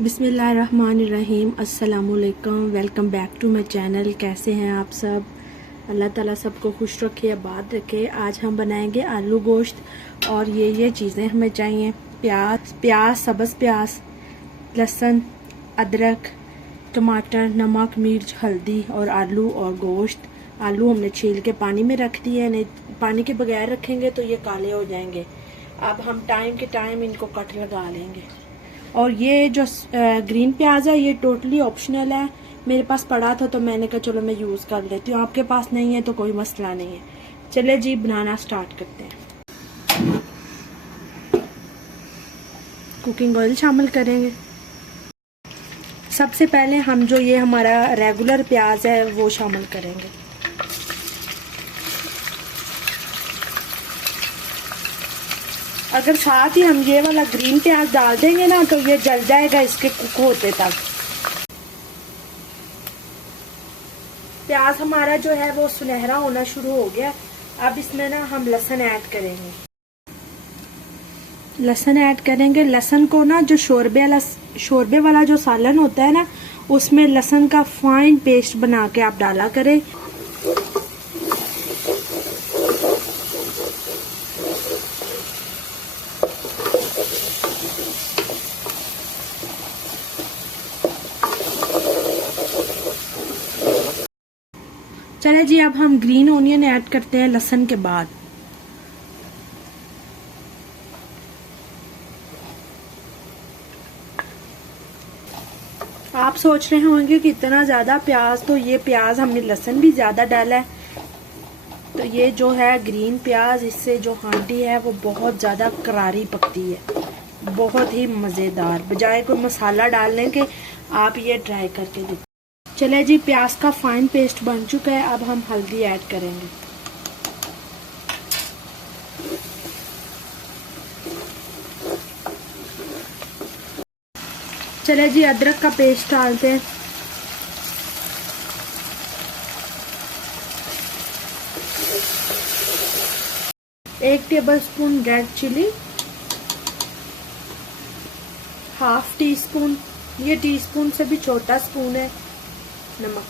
बिस्मिल्लाहिर्रहमानिर्रहीम। अस्सलामुअलैकुम। Welcome back to my channel. कैसे हैं आप सब? अल्लाह ताला सबको खुश रखे, आबाद रखे। आज हम बनाएंगे आलू गोश्त और ये चीज़ें हमें चाहिए। प्याज, सब्ज़ प्याज, लहसुन, अदरक, टमाटर, नमक, मिर्च, हल्दी और आलू और गोश्त। आलू हमने छील के पानी में रख दिए, नहीं पानी के बगैर रखेंगे तो ये काले हो जाएंगे। अब हम टाइम के टाइम इनको कट लगा लेंगे। और ये जो ग्रीन प्याज है ये टोटली ऑप्शनल है। मेरे पास पड़ा था तो मैंने कहा चलो मैं यूज़ कर लेती हूँ। आपके पास नहीं है तो कोई मसला नहीं है। चले जी बनाना स्टार्ट करते हैं। कुकिंग ऑयल शामिल करेंगे। सबसे पहले हम जो ये हमारा रेगुलर प्याज है वो शामिल करेंगे। अगर साथ ही हम ये वाला ग्रीन प्याज डाल देंगे ना तो ये जल जाएगा इसके कुक होते तक। प्याज हमारा जो है वो सुनहरा होना शुरू हो गया। अब इसमें ना हम लहसुन ऐड करेंगे। लहसुन ऐड करेंगे। लहसुन को ना जो शोरबे वाला जो सालन होता है ना उसमें लहसुन का फाइन पेस्ट बना के आप डाला करें। चले जी अब हम ग्रीन ओनियन ऐड करते हैं लहसुन के बाद। आप सोच रहे होंगे कि इतना ज्यादा प्याज, तो ये प्याज हमने लहसुन भी ज्यादा डाला है। तो ये जो है ग्रीन प्याज, इससे जो हांडी है वो बहुत ज्यादा करारी पकती है, बहुत ही मजेदार। बजाय कोई मसाला डालने के आप ये ट्राई करके देखिए। चले जी प्याज का फाइन पेस्ट बन चुका है। अब हम हल्दी ऐड करेंगे। चले जी अदरक का पेस्ट डालते हैं। एक tablespoon red chilli, half teaspoon, ये टीस्पून से भी छोटा स्पून है, नमक।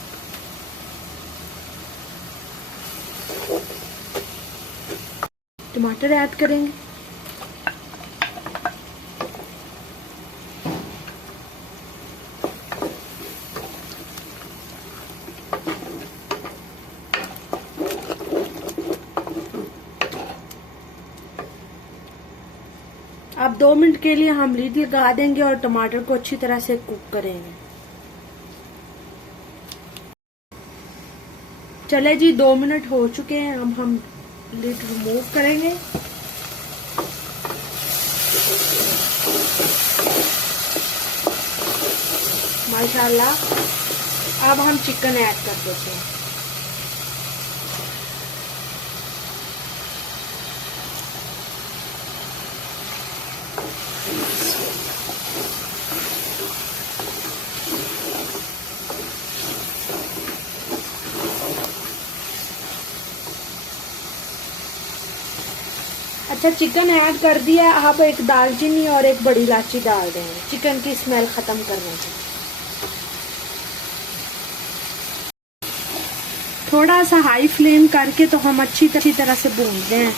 टमाटर ऐड करेंगे। अब 2 मिनट के लिए हम लीड लगा देंगे और टमाटर को अच्छी तरह से कुक करेंगे। चले जी 2 मिनट हो चुके हैं। अब हम लिड रिमूव करेंगे। माशाल्लाह। अब हम चिकन ऐड कर देते हैं। अच्छा चिकन ऐड कर दिया। आप एक दालचीनी और एक बड़ी इलायची डाल देंगे चिकन की स्मेल खत्म करने के। थोड़ा सा हाई फ्लेम करके तो हम अच्छी तरह से भूनते हैं।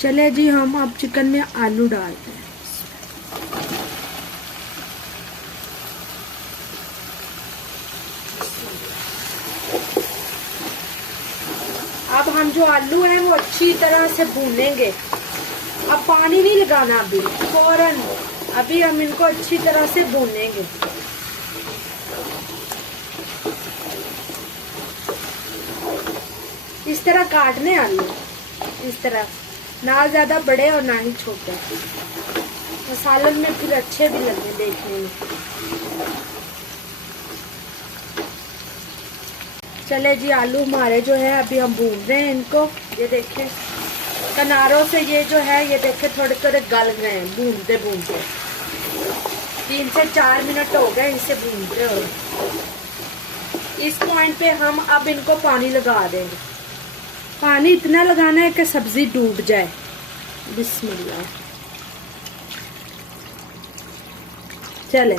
चले जी हम अब चिकन में आलू डालते हैं। अब हम जो आलू है वो अच्छी तरह से भूनेंगे। अब पानी नहीं लगाना, अभी फौरन अभी हम इनको अच्छी तरह से भूनेंगे। इस तरह काटने आलू, इस तरह, ना ज्यादा बड़े और ना ही छोटे, तो सालन में फिर अच्छे भी लगे देखने में। चले जी, आलू हमारे जो है अभी हम भून रहे हैं इनको। ये देखें किनारों से ये जो है ये देखें थोड़े थोड़े गल गए हैं भूनते भूनते। 3 से 4 मिनट हो गए इसे भूनते हुए। इस पॉइंट पे हम अब इनको पानी लगा देंगे। पानी इतना लगाना है कि सब्जी डूब जाए। बिस्मिल्लाह। चले,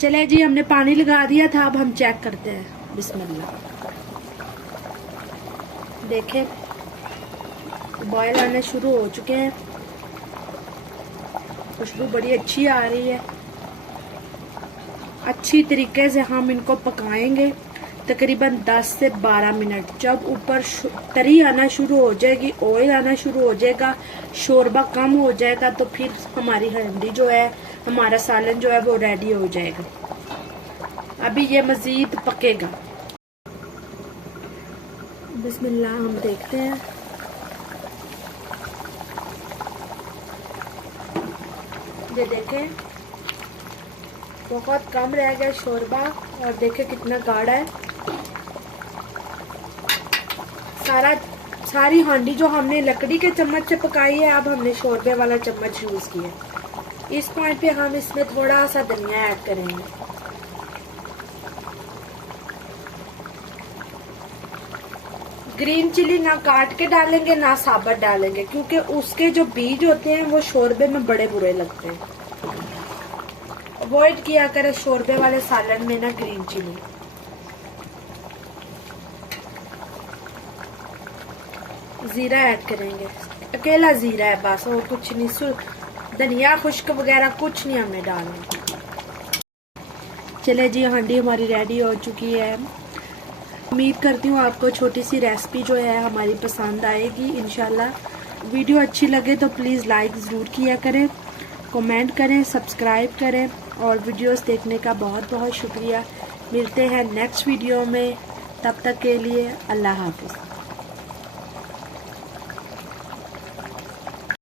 चले जी, हमने पानी लगा दिया था। अब हम चेक करते हैं। बिस्मिल्लाह। देखें बॉयल आने शुरू हो चुके हैं, खुशबू बड़ी अच्छी आ रही है। अच्छी तरीके से हम इनको पकाएंगे तकरीबन 10 से 12 मिनट। जब ऊपर तरी आना शुरू हो जाएगी, ऑयल आना शुरू हो जाएगा, शोरबा कम हो जाएगा, तो फिर हमारी हंडी जो है, हमारा सालन जो है वो रेडी हो जाएगा। अभी ये मजीद पकेगा। बिस्मिल्लाह, हम देखते हैं। ये देखें बहुत कम रह गया शोरबा, और देखें कितना गाढ़ा है। सारी हांडी जो हमने लकड़ी के चम्मच से पकाई है, अब हमने शोरबे वाला चम्मच यूज किया। इस पॉइंट पे हम इसमें थोड़ा सा धनिया ऐड करेंगे। ग्रीन चिली ना काट के डालेंगे ना साबुत डालेंगे, क्योंकि उसके जो बीज होते हैं वो शोरबे में बड़े बुरे लगते हैं। अवॉइड किया करें शोरबे वाले सालन में ना ग्रीन चिली। जीरा ऐड करेंगे, अकेला जीरा है बस, और कुछ नहीं। धनिया खुश्क वगैरह कुछ नहीं हमने डालना। चले जी, हांडी हमारी रेडी हो चुकी है। उम्मीद करती हूँ आपको छोटी सी रेसिपी जो है हमारी पसंद आएगी इंशाल्लाह। वीडियो अच्छी लगे तो प्लीज़ लाइक ज़रूर किया करें, कमेंट करें, सब्सक्राइब करें, और वीडियोस देखने का बहुत बहुत शुक्रिया। मिलते हैं नेक्स्ट वीडियो में, तब तक के लिए अल्लाह हाफ़िज़।